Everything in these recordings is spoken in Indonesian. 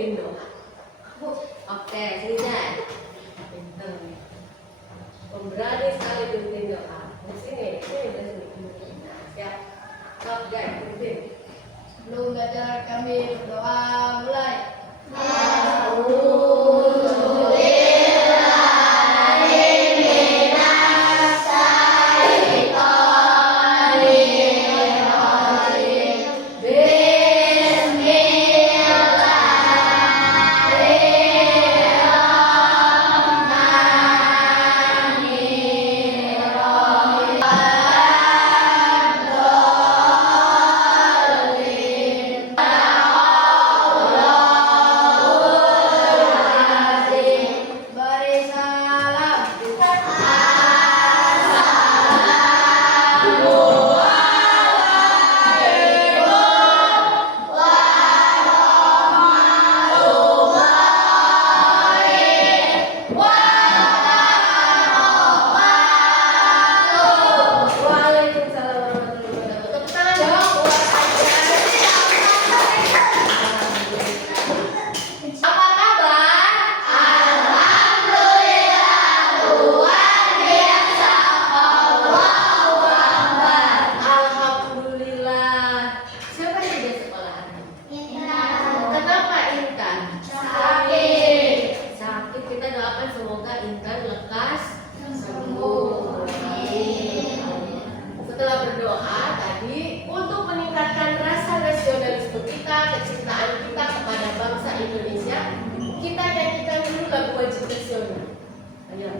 pimpin doa. Oke, Sinan. Pinter. Pemberani sekali pimpin doa. Di sini, udah sini. Nah, siap. Oke, pimpin. Sebelum belajar kami berdoa mulai.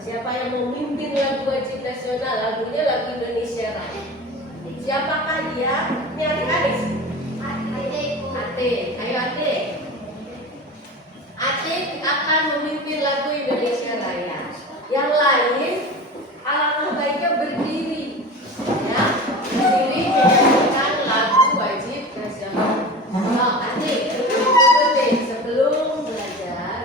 Siapa yang memimpin lagu wajib nasional? Lagunya lagu Indonesia Raya. Siapakah dia? Ini adik-adik. Atik. Ayo adik. Atik akan memimpin lagu Indonesia Raya. Yang lain alangkah baiknya berdiri. Ya, berdiri menyanyikan lagu wajib nasional. Oh, adik, ikutin sebelum belajar.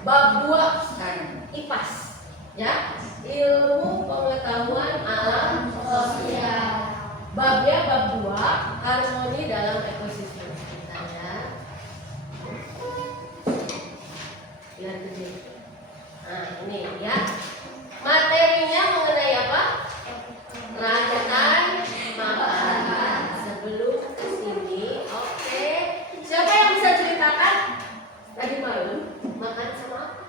Bab 2 sekarang, IPAS, ya, ilmu pengetahuan alam sosial. Babnya bab 2, harmoni dalam ekosistem. Kita ya. Lihat ini. Nah, ini ya. Materinya mengenai apa? Kerajaan makanan. Sebelum ke sini, oke. Siapa yang bisa ceritakan tadi malam makan sama apa?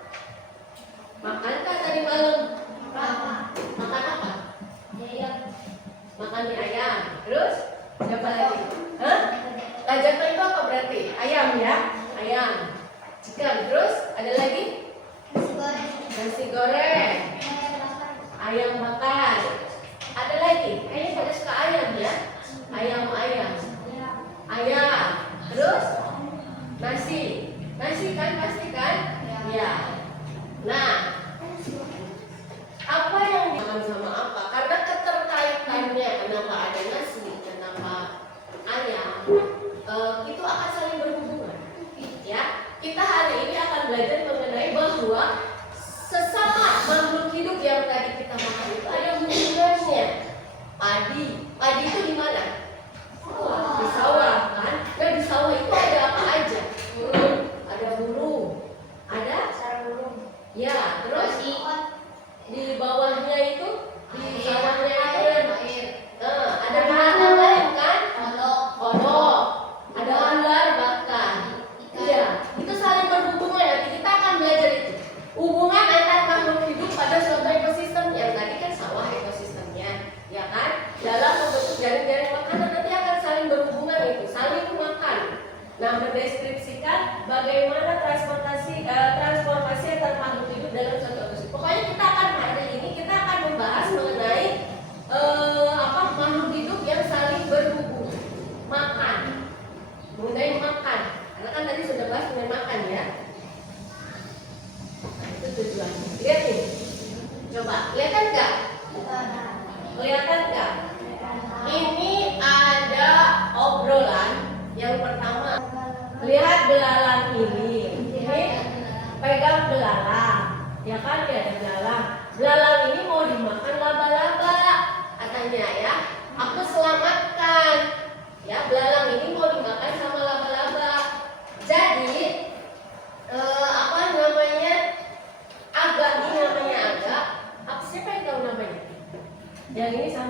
Makan kah tadi malam? Makan apa? Makan mie ayam. Terus siapa lagi? Hah? Lajatan itu apa berarti? Ayam ya? Ayam. Chicken. Terus ada lagi? Nasi goreng. Ayam bakar. Ada lagi? Kayaknya pada suka ayam ya? Ayam. Ayam. Terus nasi. Nasi kan pasti kan? Ya. Nah, apa yang dimakan sama apa? Karena keterkaitannya, kenapa ada nasi, kenapa ayam, itu akan saling berhubungan. Ya, kita hari ini akan belajar mengenai bahwa sesama makhluk hidup yang tadi kita makan itu ada hubungannya. Padi itu di mana? Di sawah kan? Nah, di sawah itu ada apa aja? Ada burung, ada sarang burung. Ya, terus di bawahnya itu, di sawahnya itu ada binatang lain kan? Kodok, ada ular bahkan. Iya, itu saling berhubungan. Nanti kita akan belajar itu. Hubungan antar makhluk hidup pada suatu ekosistem. Yang tadi kan sawah ekosistemnya, ya kan? Dalam membentuk jaring-jaring makanan nanti akan saling berhubungan itu, saling makan. Nah, mendeskripsikan bagaimana transportasi antar makhluk hidup dalam suatu ekosistem. Pokoknya kita akan hari ini kita akan membahas mengenai makhluk hidup yang saling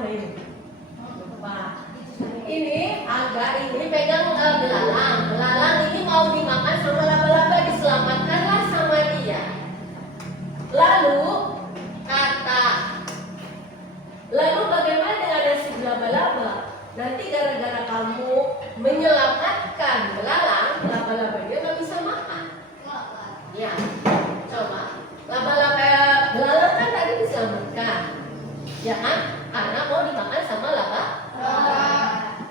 sama ini? Lupa. Ini pegang belalang. Belalang ini mau dimakan sama laba-laba, diselamatkanlah sama dia. Lalu bagaimana dengan nasib laba-laba? Nanti gara-gara kamu menyelamatkan belalang, laba-laba dia nggak bisa makan. Ya, coba. Belalang kan tadi diselamatkan, ya kan? Karena mau dimakan sama laba.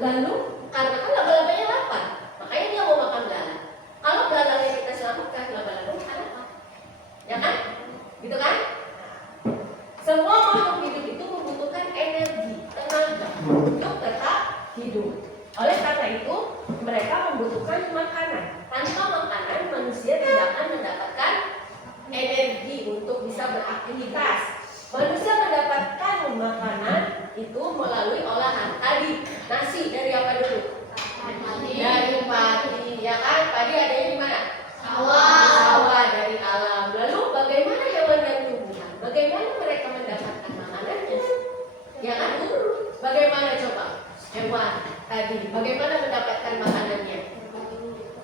Lalu karena kan laba-labanya lapar, makanya dia mau makan belalang. Kalau belalangnya kita selamatkan, laba-laba makan apa? Ya kan? Gitu kan? Semua makhluk hidup itu membutuhkan energi, tenaga untuk tetap hidup. Oleh karena itu, mereka membutuhkan makanan. Tanpa makanan, manusia tidak akan mendapatkan energi untuk bisa beraktivitas. Manusia mendapatkan makanan itu melalui olahan. Tadi nasi dari apa dulu? Dari padi, ya kan? Padi adanya di mana? Sawah dari alam. Lalu bagaimana hewan dan tumbuhan? Bagaimana mereka mendapatkan makanannya? Ya kan? Bagaimana coba? Hewan tadi, bagaimana mendapatkan makanannya?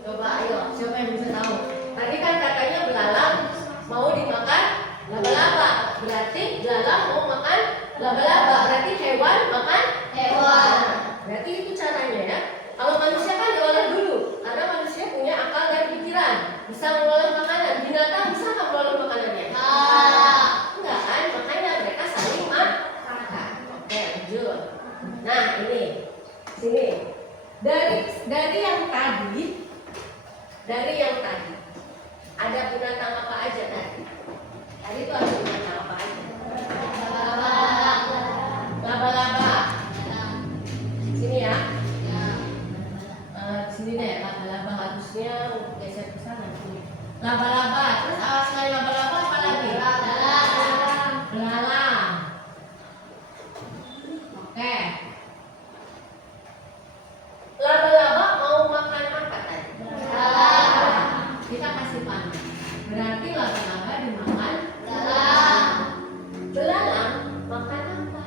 Coba ayo, siapa yang bisa tahu? Tadi kan katanya belalang mau dimakan laba-laba. Berarti belalang mau makan laba-laba. Berarti hewan makan hewan. Berarti itu caranya ya. Kalau manusia kan diolah dulu, karena manusia punya akal dan pikiran, bisa mengolah makanan. Binatang bisa nggak mengolah makanannya? Enggak kan? Makanya mereka saling makan. Oke, lanjut. Nah ini, sini. Dari yang tadi, ada binatang apa aja tadi? Tadi itu ada binatang apa aja? Laba-laba. Sini ya. Sini deh, laba-laba harusnya geser ke sana. Laba-laba. Terus selain laba-laba apa lagi? Belalang. Oke. Laba-laba mau makan apa tadi? Kita kasih panah. Berarti laba-laba dimakan belalang. Belalang makan apa?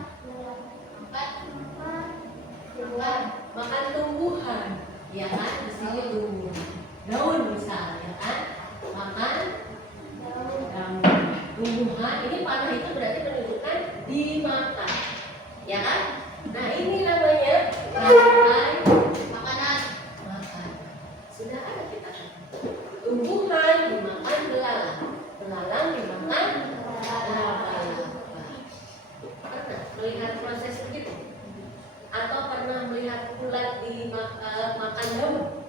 Makan tumbuhan. Ya kan? Di sini tumbuh daun misalnya, ya kan? Makan daun. Tumbuhan. Ini panah itu berarti menunjukkan dimakan. Ya kan? Nah ini namanya makanan. Sudah ada kita. Tumbuhan dimakan belalang. Belalang dimakan laba-laba. Pernah melihat proses begitu? Atau pernah melihat ulat makan daun?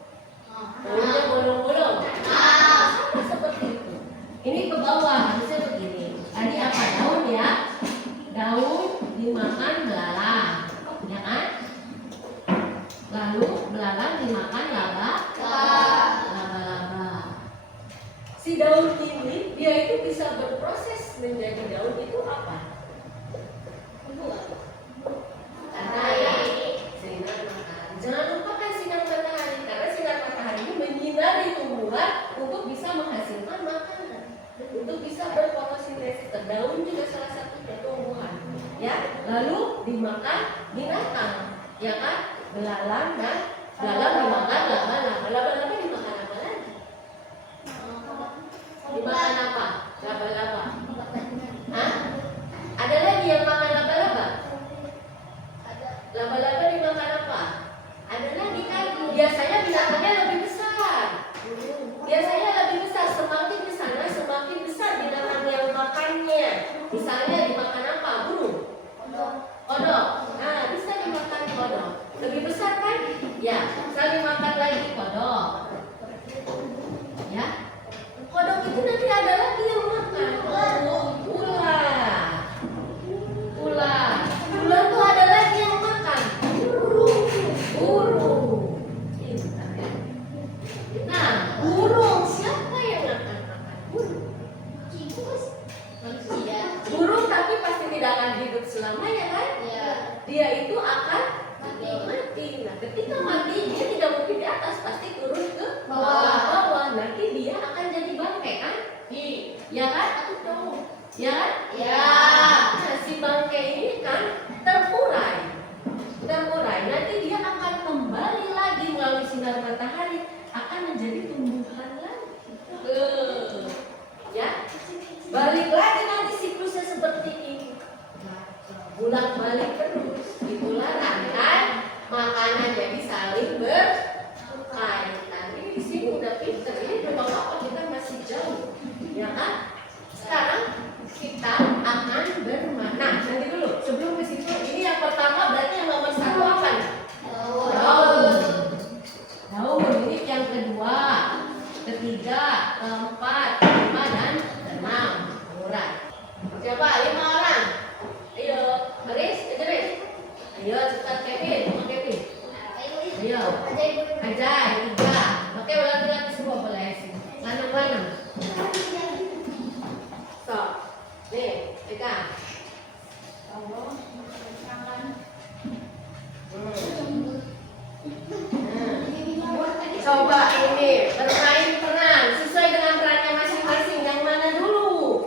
Daunnya bolong-bolong. Sama seperti itu. Ini ke bawah harusnya begini. Tadi apa daun ya? Daun dimakan belalang, ya kan? Lalu belalang dimakan laba-laba. Si daun ini dia itu bisa berproses menjadi daun itu apa? Matahari. Sinar matahari. Jangan lupakan sinar matahari, karena sinar matahari ini menyinari tumbuhan untuk bisa menghasilkan makanan, untuk bisa berfotosintesis. Daun juga salah satunya tumbuhan. Ya, lalu dimakan binatang, ya kan? Belalang dimakan laba-laba. Laba-laba dimakan apa lagi? Dimakan apa? Laba-laba. Hah? Ada lagi yang makan laba-laba? Laba-laba dimakan apa? Ada lagi kan? Biasanya binatangnya lebih besar. Semakin ke sana semakin besar binatang yang makannya. Misalnya dimakan apa? Burung. Kodok. Nah, bisa dimakan kodok. Lebih besar kan? Ya, bisa dimakan lagi kodok. Ya. Kodok itu nanti ada lagi yang makan. Ular tuh ada lagi yang makan. Burung. Nah, burung siapa yang akan makan burung? Manusia. Burung tapi pasti tidak akan hidup selamanya kan? Ya. Dia itu akan mati. Nah, ketika mati dia tidak mungkin di atas, pasti turun ke bawah. Nanti dia akan jadi bangkai kan? Ya kan? Aku tahu. Ya kan? Ya. Nah, si bangkai ini kan terkurai Ustaz Kevin, Pak Kevin. Ayo. Ajay, 3. Oke, ulang-ulang semua boleh. Lanang-lanang. So, nih, pegang. Coba ini bermain peran sesuai dengan perannya masing-masing. Yang mana dulu?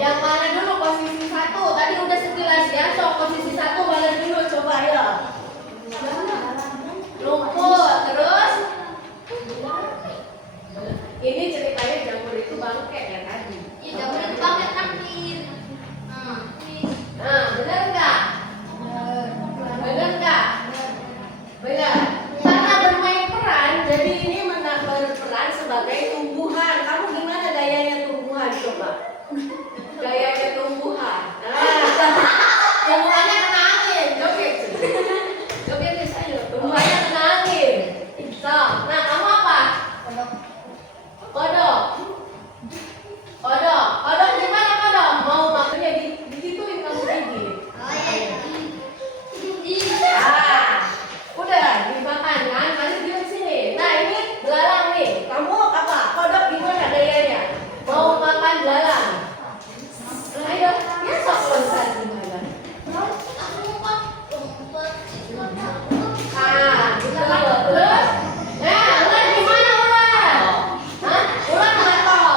Yang mana dulu posisi 1? Tadi udah sekilas ya. So posisi 1 mana dulu? Coba ya. Lumpur, terus ini ceritanya jamur itu bangke ya tadi. Iya, jamur itu bangke terakhir. Nah, benar nggak? Benar nggak? Benar. Karena bermain peran, jadi ini berperan sebagai tumbuhan. Kamu gimana gayanya tumbuhan? Coba. Gayanya tumbuhan. Nah, tumbuhannya kena angin. Joget. Joget deh saya. Tumbuhannya kena angin. So, nah kamu apa? Kodok. Kodok. Kodok gimana kodok? Mau makannya digituin kamu gigi. Udah dimakan kan? Masih di sini. Nah ini belalang nih. Kamu apa? Kodok gimana gayanya? Mau makan belalang? Ayo, ya sok konser gimana? Ah, gitu. Terus? Ular gimana ular? Hah? Ular ngatok.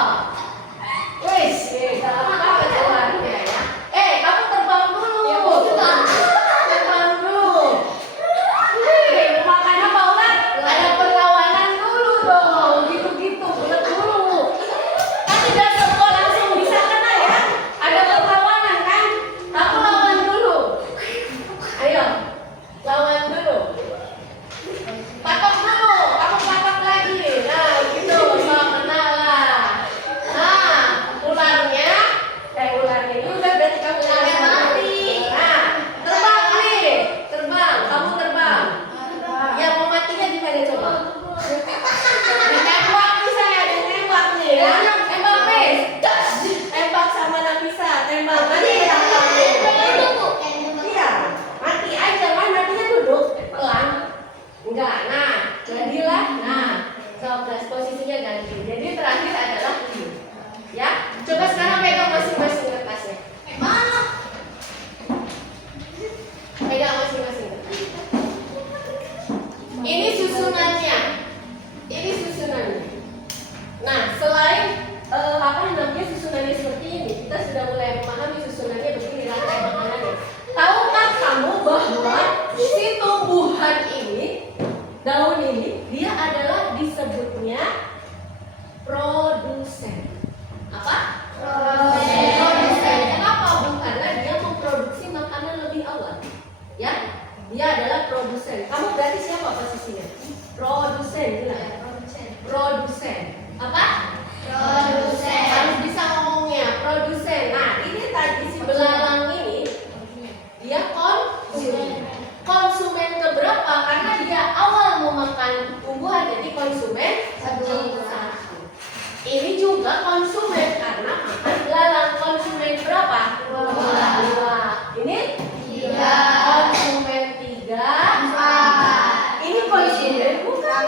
Wis, apa ularnya ya? Kamu terbang dulu. Terbang dulu. Makan apa ular? Ada perlawanan dulu dong. Gitu-gitu, ulet dulu. Kan tidak semua langsung bisa kena ya. Ada perlawanan kan? Kamu lawan dulu. Ayo, lawan dulu. Patok dulu, kamu patok lagi. Nah, gitu, so kena lah. Nah, ularnya ini udah berarti kamu mati. Nah, terbang nih, terbang, kamu terbang. Yang mau matinya di mana coba? Ditembak misalnya, ditembak nih ya. Tembak wes. Tembak sama Nafisa, tembak. Nanti iya, mati aja kan, matinya duduk pelan. Enggak, nah, jadilah. Nah, so posisinya ganti. Jadi terakhir adalah ini. Ya, coba sekarang pegang masing-masing kertasnya. Mana? Pegang masing-masing. Ini susunannya. Ini susunannya. Nah, selain apa namanya susunannya seperti ini, kita sudah mulai memahami susunannya begini rantai makanannya. Tahukah kamu bahwa si tumbuhan ini, daun ini, dia adalah disebutnya produsen. Apa? Produsen. Kenapa? Karena dia memproduksi makanan lebih awal. Ya, dia adalah produsen. Kamu berarti siapa posisinya? Produsen, jelas. Produsen. Apa? Produsen. Harus bisa ngomongnya. Produsen. Nah, ini tadi si belalang ini, dia konsumen. Konsumen keberapa? Karena dia awal memakan tumbuhan, jadi konsumen satu. Ini juga konsumen karena makan belalang. Konsumen berapa? 2. Ini 3. Konsumen 3. 4. Ini konsumen bukan?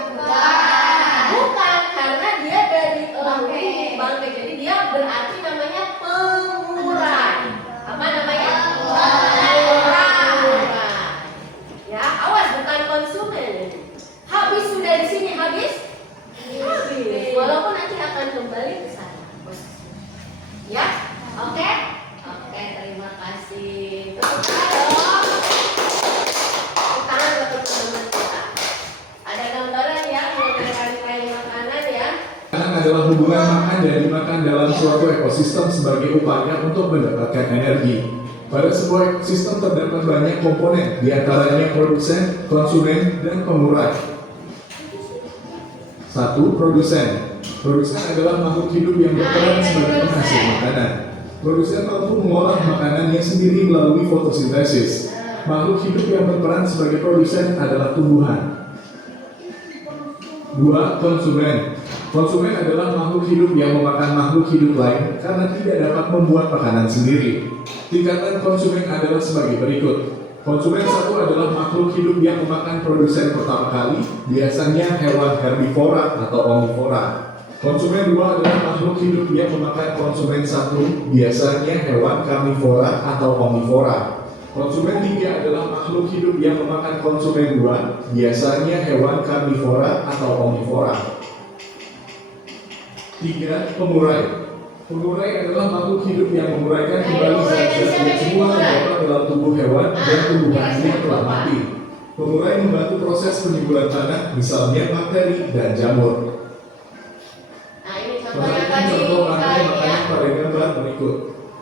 Bukan, karena dia dari bangke. Jadi dia berarti namanya pengurai. Apa namanya? Pengurai. Ya, awas bukan konsumen. Habis sudah di sini habis? Habis. Walaupun nanti akan kembali ke sana. Ya, oke? Oke, terima kasih. Tepuk tangan buat teman-teman kita. Ada gambaran ya mengenai rantai makanan ya. Makanan adalah hubungan makan dan dimakan dalam suatu ekosistem sebagai upaya untuk mendapatkan energi. Pada sebuah ekosistem terdapat banyak komponen, diantaranya produsen, konsumen, dan pengurai. 1. Produsen. Produsen adalah makhluk hidup yang berperan sebagai penghasil makanan. Produsen mampu mengolah makanannya sendiri melalui fotosintesis. Makhluk hidup yang berperan sebagai produsen adalah tumbuhan. 2. Konsumen. Konsumen adalah makhluk hidup yang memakan makhluk hidup lain karena tidak dapat membuat makanan sendiri. Tingkatan konsumen adalah sebagai berikut. Konsumen satu adalah makhluk hidup yang memakan produsen pertama kali, biasanya hewan herbivora atau omnivora. Konsumen dua adalah makhluk hidup yang memakan konsumen satu, biasanya hewan karnivora atau omnivora. Konsumen tiga adalah makhluk hidup yang memakan konsumen dua, biasanya hewan karnivora atau omnivora. 3. Pengurai. Pengurai adalah makhluk hidup yang menguraikan kembali zat-zat semua yang terdapat dalam tubuh hewan dan tumbuhan yang telah mati. Pengurai membantu proses penyuburan tanah, misalnya bakteri dan jamur. Nah, ini contohnya Perhatikan tadi contoh rantai ya. makanan pada gambar berikut.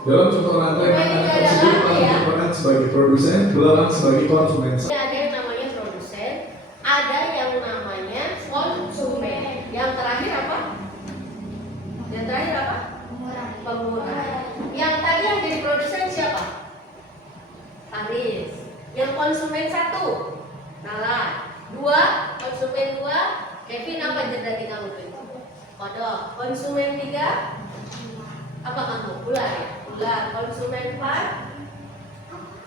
Dalam contoh rantai makanan tersebut, paling berperan sebagai produsen, belalang sebagai konsumen. Ini ada yang namanya produsen, ada yang namanya konsumen. Yang terakhir apa? Yang terakhir apa? Pengurai. Yang tadi yang jadi produsen siapa? Paris. Yang konsumen satu, Nala. Dua, konsumen dua, Kevin apa jadi kamu? Kodok. Konsumen tiga, apa kamu? Ular ya? Ular. Konsumen empat,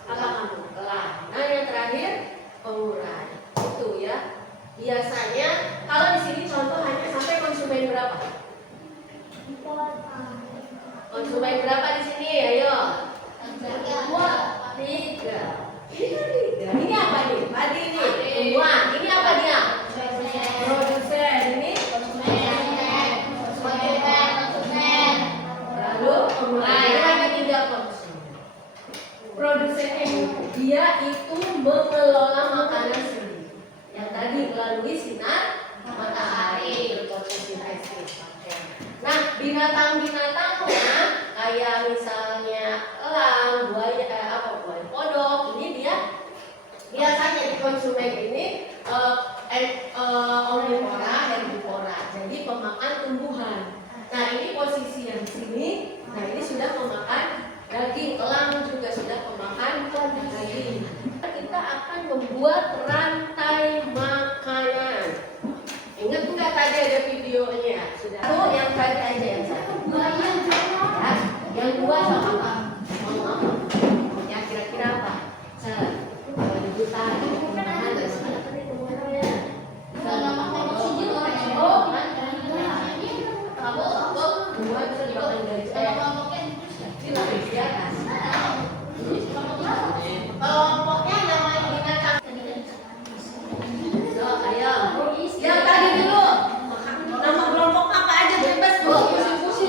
apa kamu? Kelar. Nah yang terakhir pengurai. Itu ya. Biasanya kalau di sini contoh hanya sampai konsumen berapa? Konsumen berapa di sini? Ayo. Dua, tiga. Ini kan tiga. Ini apa nih? Padi nih. Tumbuhan. Ini apa dia? Produsen. Ini lalu pengurai. Ini ada tiga konsumen. Produsen ini dia itu mengelola makanan sendiri. Yang tadi melalui sinar matahari berfotosintesis. Nah, binatang-binatangnya kayak misalnya elang, buaya, buaya kodok, ini dia biasanya di konsumen ini omnivora, herbivora, jadi pemakan tumbuhan. Nah, ini posisi yang sini, nah ini sudah pemakan daging, elang juga sudah pemakan daging. Kita akan membuat rantai makanan. Ingat nggak tadi ada videonya? Sudah. Oh, yang tadi aja yang satu. Ya, yang dua sama apa? Mau apa? Ya kira-kira apa? Dibuta, dibutahan dan sebagainya. Oh, kamu dua bisa dimakan gaji. Ini lebih di atas. Kelompoknya namanya binatang. So, ayo. Yang tadi dulu. Nama kelompok apa aja bebas tuh. Pusing-pusing.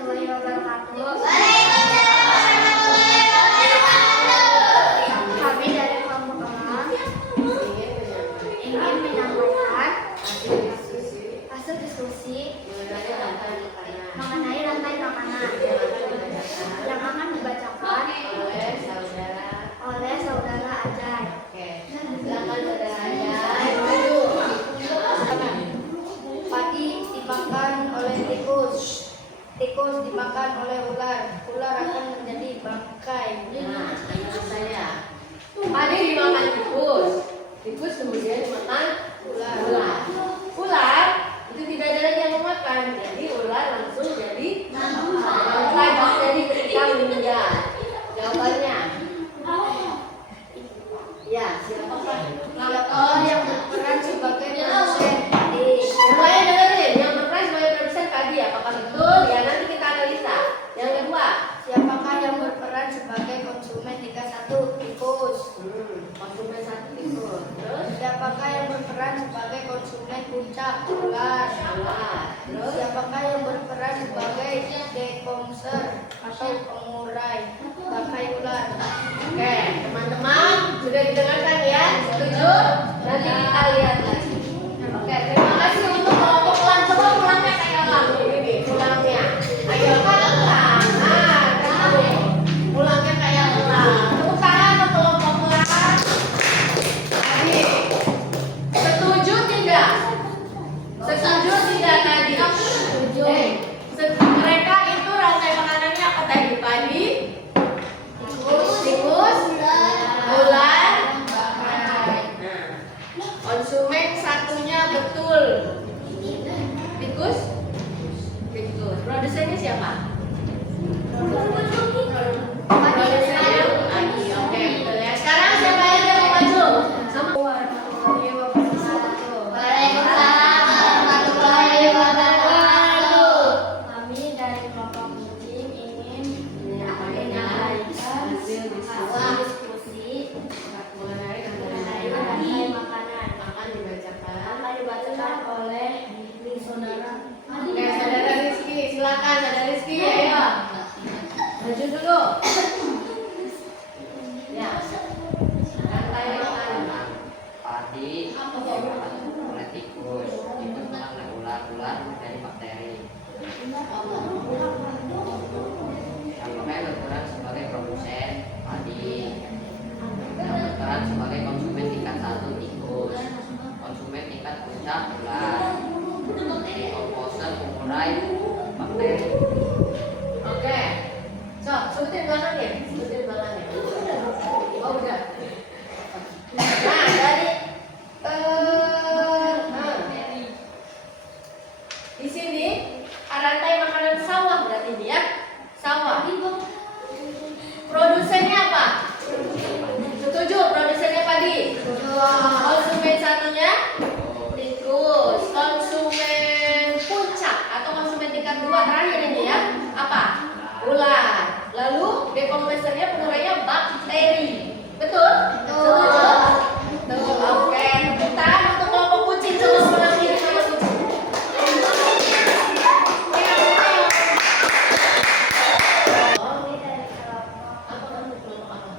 warahmatullahi wabarakatuh. Kami dari kelompok A ingin menyampaikan hasil diskusi mengenai rantai makanan yang akan dibacakan oleh saudara Ajay. Silakan saudara Ajay. Maju. Padi dimakan oleh tikus, tikus dimakan oleh ular, ular akan menjadi bangkai. Nah, anak saya. Padi dimakan tikus. Tikus kemudian dimakan ular. Ular itu tidak ada lagi yang memakan. Jadi ular langsung jadi bangkai, jadi ketika meninggal. Jawabannya. Ya, siapa Pak? Siapa yang berperan sebagai produsen padi? Mulai dengerin, yang berperan sebagai produsen tadi apakah betul? Ya nanti kita analisa. Yang kedua, Siapakah yang berperan sebagai konsumen tingkat 1? Tikus. konsumen satu tikus. Terus, Siapakah yang berperan sebagai konsumen puncak? Ular. ular. Terus, Siapakah yang berperan sebagai dekomser atau pengurai bangkai ular? oke, teman-teman sudah didengarkan ya? Setuju? Nanti kita lihat lagi. Oke, terima kasih untuk kelompok pulang. Coba pulangnya kayak elang ini, pulangnya. Ayo kan elang. Nah, kamu pulangnya kayak elang. Tepuk tangan untuk kelompok pulang. Tadi, setuju tidak? Setuju tidak tadi? Setuju. Mereka itu rantai makanannya apa tadi? Padi, tikus, ular, Bangkai. nah, konsumen satunya betul. Tikus? Tikus. Produsennya siapa? Produsennya lagi. Oke, betul ya. Sekarang siapa yang mau maju? Sama. Warahmatullahi wabarakatuh. Waalaikumsalam warahmatullahi wabarakatuh. Kami dari kelompok kucing ingin Menyampaikan hasil hasil diskusi mengenai mengenai rantai rantai makanan akan dibacakan. akan dibacakan oleh saudara. Oke, saudara Rizky, silakan saudara Rizky, ayo. Maju dulu. Ya. Rantai makanan. Padi dimakan oleh tikus, tikus makan oleh ular, ular dari bakteri. Siapakah yang berperan sebagai produsen padi? Yang berperan sebagai konsumen tingkat 1 tikus, konsumen tingkat puncak ular, komposer pengurai bakteri. Oke. So, sebutin belakangnya. Sebutin belakangnya. Oh, udah. Nah, dari di sini rantai makanan sawah berarti ini ya. Sawah. Produsennya apa? Setuju, produsennya padi. Konsumen satunya tikus. Konsumen puncak atau konsumen tingkat 2 terakhir ini ya. Apa? Ular. Lalu dekompresernya pengurainya bakteri. Betul? Setuju? Betul. Oke, tepuk tangan untuk kelompok kucing. Coba sebelah kiri mana kucing? Kami dari kelompok Apa kamu kelompok apa?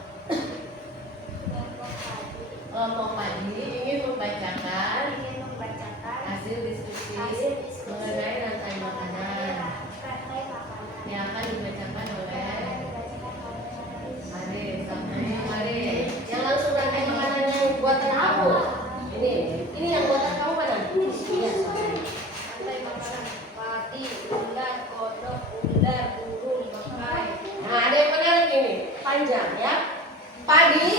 kelompok padi Kelompok padi ingin membacakan ingin membacakan hasil diskusi hasil diskusi mengenai rantai makanan rantai makanan yang akan dibacakan oleh yang dibacakan oleh Mari, mari. Yang langsung rantai makanan yang buatan kamu. Ini yang buatan kamu mana? Iya. rantai makanan padi, ular, kodok, ular, burung, bangkai. Nah, ada yang menarik ini, panjang ya. Padi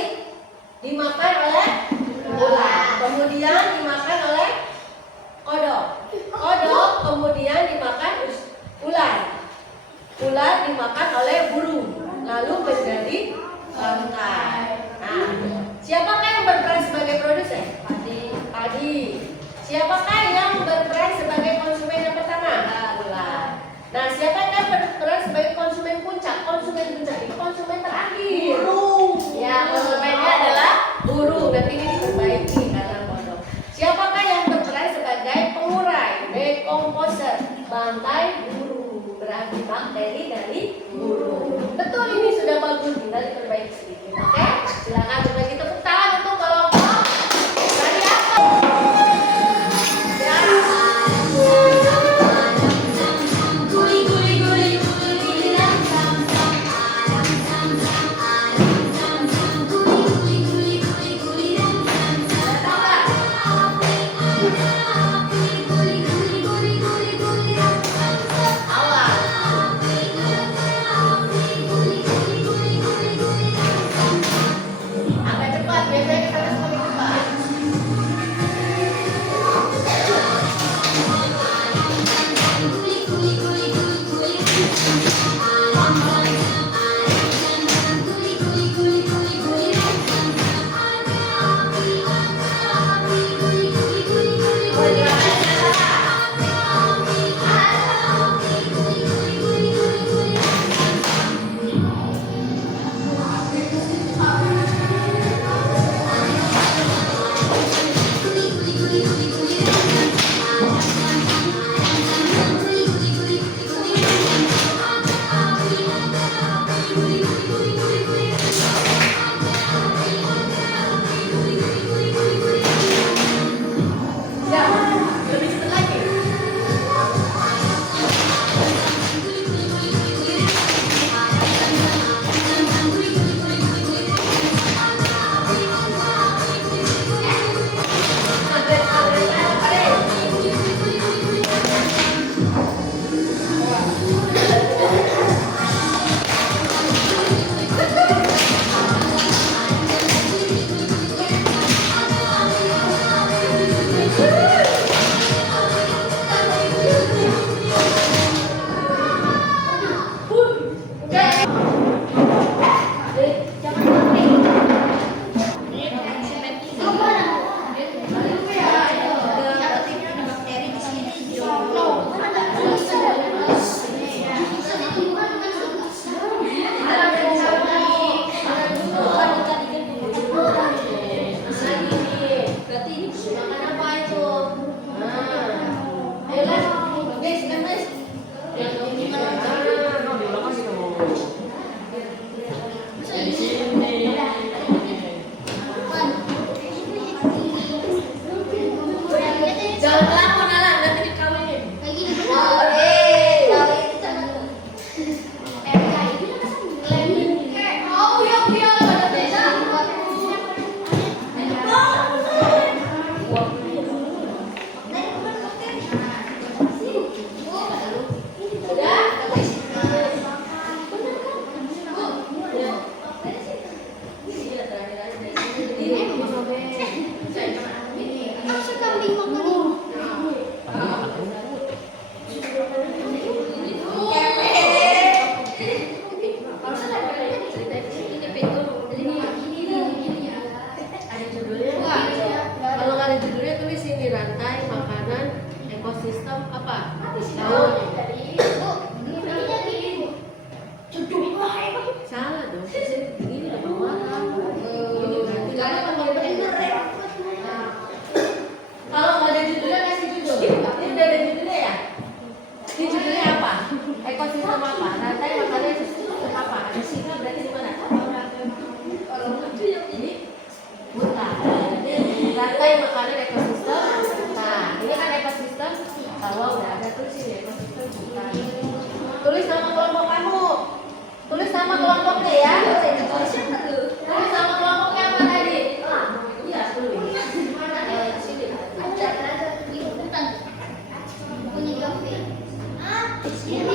dimakan oleh ular, kemudian dimakan oleh kodok. Kodok kemudian dimakan ular. Ular dimakan oleh burung, lalu menjadi bangkai. Nah, siapakah yang berperan sebagai produsen? Padi. Siapakah yang berperan sebagai konsumen yang pertama? Ular. Nah, siapa yang berperan sebagai konsumen puncak? Konsumen puncak itu konsumen terakhir. Burung. Ya, konsumennya adalah burung. Nanti ini diperbaiki karena kodok. Siapakah yang berperan sebagai pengurai? Dekomposer. Bantai burung. Berarti bakteri dari burung. Betul, ini sudah bagus, tinggal diperbaiki sedikit. Oke, silakan berbagi tepuk tangan untuk kelompok dari apa? Agak cepat, biasanya kita harus pakai cepat. Ya, lebih cepat lagi. Jangan pelakon Alan, nanti dikawinin. Ada judulnya nggak? Kalau nggak ada judulnya tulisin di rantai makanan ekosistem apa? Laut. Salah dong. Ini udah bawah. Ini berarti nggak ada pembagian. Kalau nggak ada judulnya kasih judul. Ini udah ada judulnya ya? Ini judulnya apa? Ekosistem apa? Rantai makanan ekosistem apa? Ada singa berarti di mana? Ini bukan. Rantai makanan ekosistem. Nah, ini kan ekosistem. Kalau udah ada tulis ini ekosistem bukan. Tulis nama kelompok kamu. Tulis nama kelompoknya ya. Tulis nama kelompoknya apa tadi? Iya, tulis. Sini.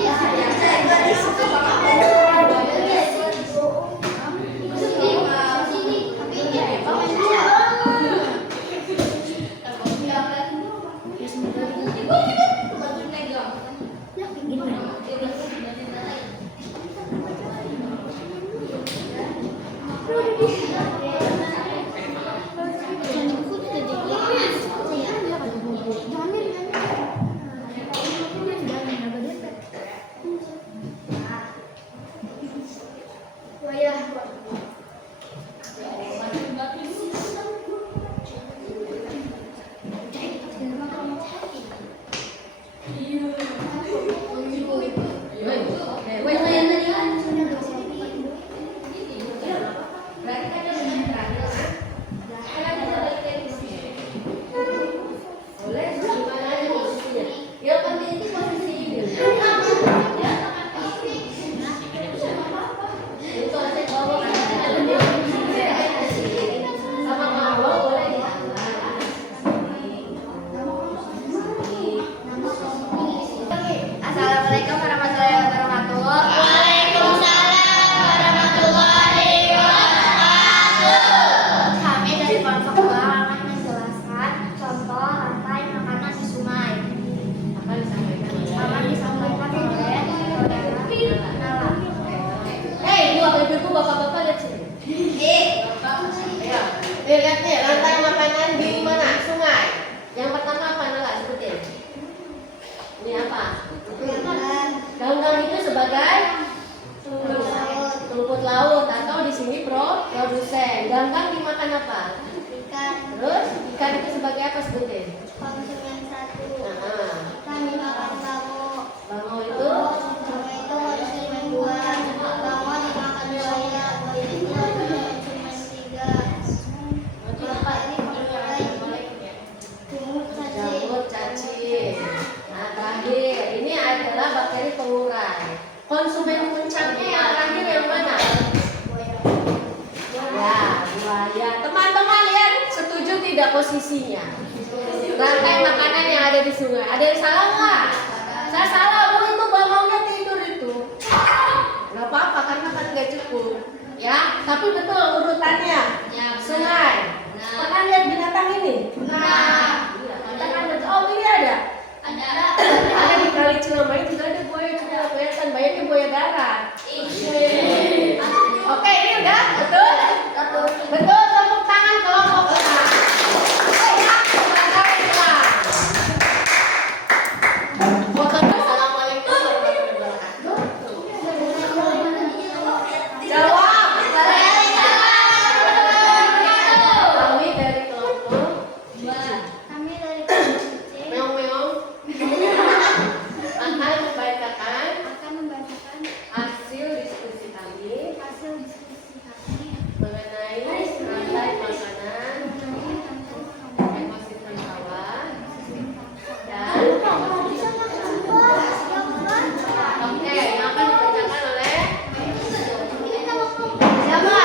Ganggang dimakan apa? Ikan. Terus ikan itu sebagai apa sebutin? Konsumen 1. Nah, Ikan dimakan bango. bango itu Bango itu konsumen 2. Bango dimakan buaya. Buaya itu konsumen 3. Bapak ini pengurai jamur, cacing. Nah, terakhir ini adalah bakteri pengurai. Konsumen puncaknya yang terakhir yang mana? Ya, buaya. Teman-teman lihat, setuju tidak posisinya? Rantai makanan yang ada di sungai. Ada yang salah nggak? Saya salah, Bu, itu bangonya tidur itu. Nggak apa-apa karena kan nggak cukup. Ya, tapi betul urutannya. Sungai. Pernah lihat binatang ini? Iya, kita kan betul. Oh, ini ada. Ada di Kali Cilemai juga ada buaya juga kelihatan, banyaknya buaya darat. Oke, ini udah betul? Betul, tepuk tangan kelompok tenang. Assalamualaikum warahmatullahi wabarakatuh. Jawab. Kami dari kelompok Kami dari kelompok C meong-meong akan membacakan hasil diskusi kami hasil diskusi kami mengenai rantai makanan ekosistem sawah dan oke, yang akan dibacakan oleh siapa?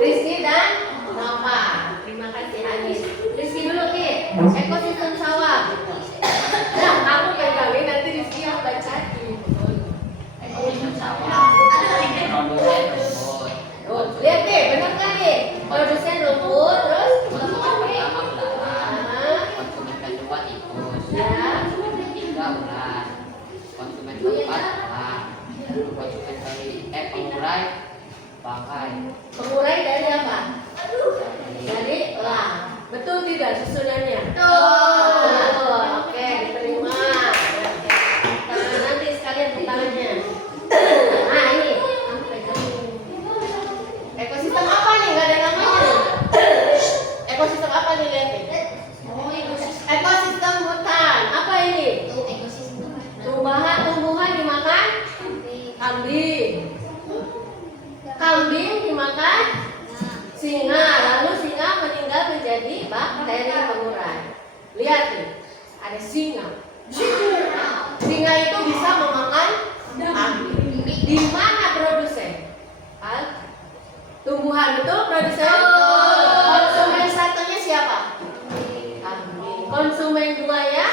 Rizky dan Nova. Terima kasih Anis. Rizky dulu Ki. Ekosistem sawah. Nah, kamu pegangin nanti Rizky yang bacain. Ekosistem sawah. Produsen rumput. Oh, lihat deh, benar kan nih? Produsen rumput, terus Konsumen pertama belalang. ah, Konsumen kedua tikus. ya, Konsumen ketiga ular. Konsumen keempat elang. Konsumen pengurai bangkai. pengurai dari apa? Dari elang. Betul tidak susunannya? Betul. Oke, diterima. Tangan nanti sekalian tangannya. Nah, ini kamu pegangin. Ekosistem apa nih? Gak ada namanya. Ekosistem apa nih, lihat nih? Ekosistem hutan. Apa ini? Tumbuhan dimakan kambing. Kambing dimakan singa. Lalu singa meninggal menjadi bakteri pengurai. Lihat nih, ada singa. Singa itu bisa memakan kambing. Di mana produsen? Tumbuhan, betul produsen? Konsumen satunya siapa? Kambing. Konsumen dua ya?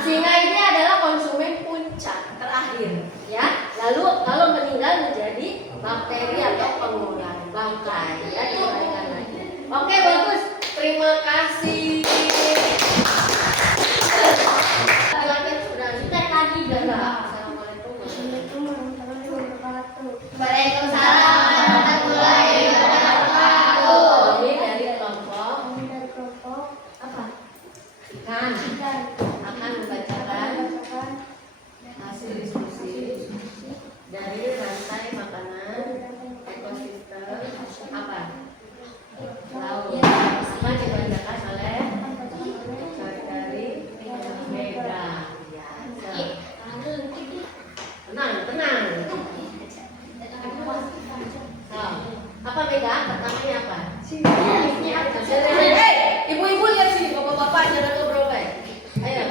Singa ini adalah konsumen puncak terakhir, ya. Lalu kalau meninggal menjadi bakteri atau pengurai, bangkai. Ya, dibalikan lagi. Oke, bagus. Terima kasih. Lagi sudah kita tadi berapa? Assalamualaikum warahmatullahi wabarakatuh. Waalaikumsalam warahmatullahi wabarakatuh. Ini dari kelompok Dari kelompok apa? Ikan akan membacakan hasil diskusi dari rantai makanan ekosistem apa? Laut. Akan dibacakan oleh saudari Mega. Ya, tenang. Nah, apa Mega? Pertamanya apa? Ibu-ibu lihat sini, bapak-bapak jangan ngobrol baik. Ayo,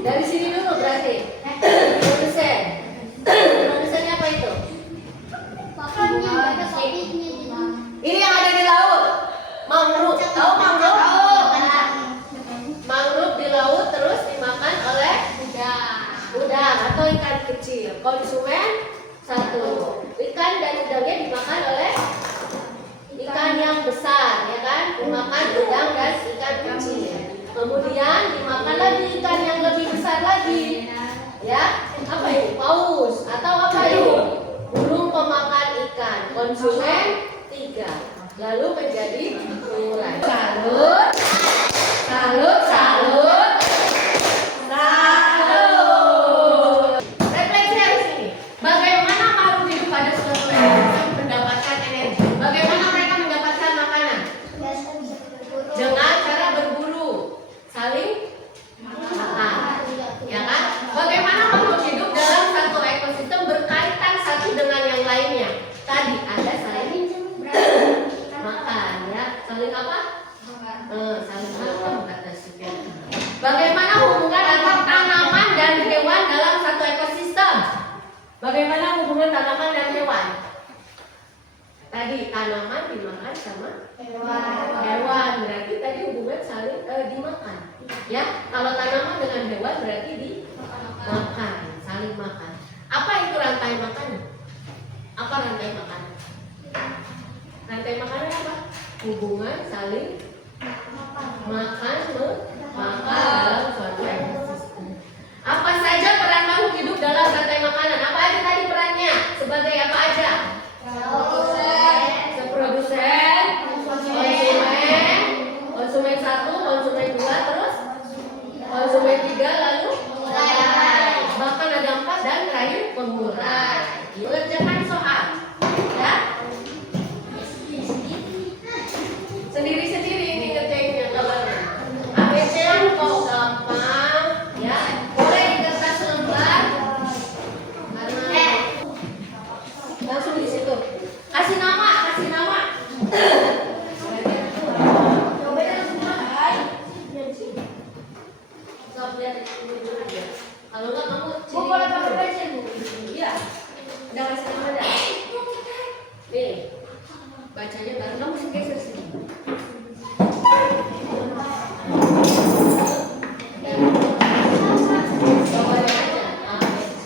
dari sini dulu berarti. Produsennya apa itu? Ini yang ada di laut. Mangrove. Tahu mangrove? Mangrove di laut terus dimakan oleh udang atau ikan kecil. Konsumen satu. Ikan dan udangnya dimakan oleh ikan yang besar, ya kan? Dimakan udang dan ikan kecil. Kemudian dimakan lagi ikan yang lebih besar lagi. Ya, apa ini? Paus atau apa ini? Burung pemakan ikan. Konsumen 3. Lalu menjadi pengurai. Salut. Refleksi harus ini. Bagaimana makhluk hidup pada suatu ekosistem mendapatkan energi? Bagaimana mereka mendapatkan Tadi ada saling makan ya. Saling apa? Saling makan kata Sufyan. Bagaimana hubungan antara tanaman dan hewan dalam satu ekosistem? Bagaimana hubungan tanaman dan hewan? Tadi tanaman dimakan sama hewan, berarti tadi hubungan saling dimakan. Ya, kalau tanaman dengan hewan berarti dimakan, saling makan. Apa itu rantai makanan? Apa rantai makanan? Rantai makanan apa? Hubungan saling makan dalam suatu ekosistem. Apa saja peran makhluk hidup dalam rantai makanan? Apa aja tadi perannya? Sebagai apa aja? Produsen, konsumen satu, konsumen dua, terus konsumen tiga, lalu bahkan ada 4 dan terakhir pengurai. Mengerjakan soal, ya. Sendiri-sendiri ini ngerjainnya kabarnya. ABC kok gampang, ya. Boleh di kertas lembar, karena langsung di situ. Kasih nama. Kalau enggak kamu boleh pakai pensil, Bu. Iya. Udah kasih nama dah. Nih. Bacanya baru kamu geser sini. Jawabannya aja A, B, C.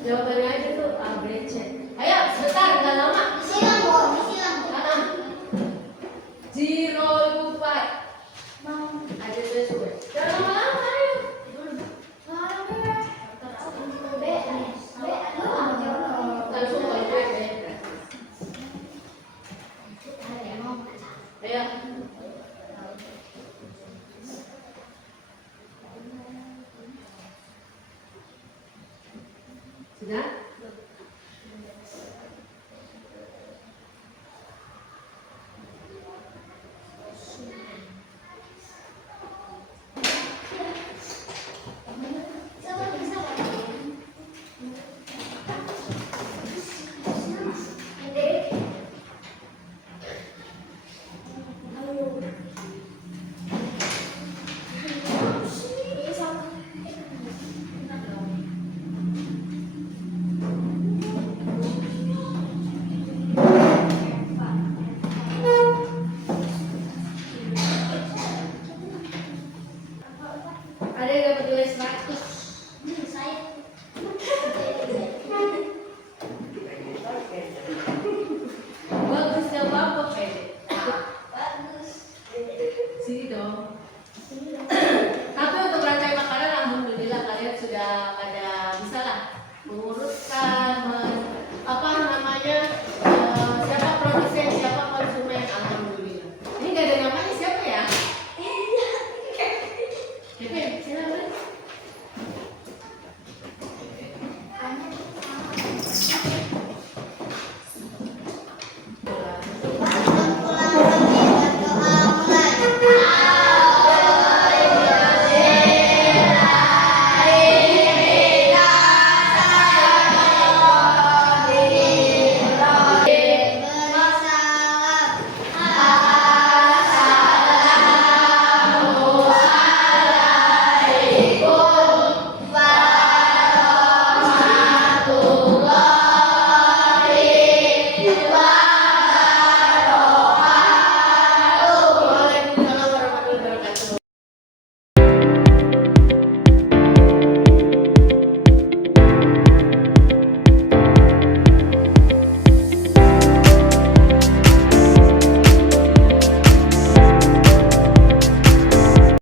Jawabannya aja tuh A, B, C. Ayo, sebentar, enggak lama. Zero lupa. Ada sesuai. Jangan lama-lama, ayo. Langsung ke B. Ayo. Sudah?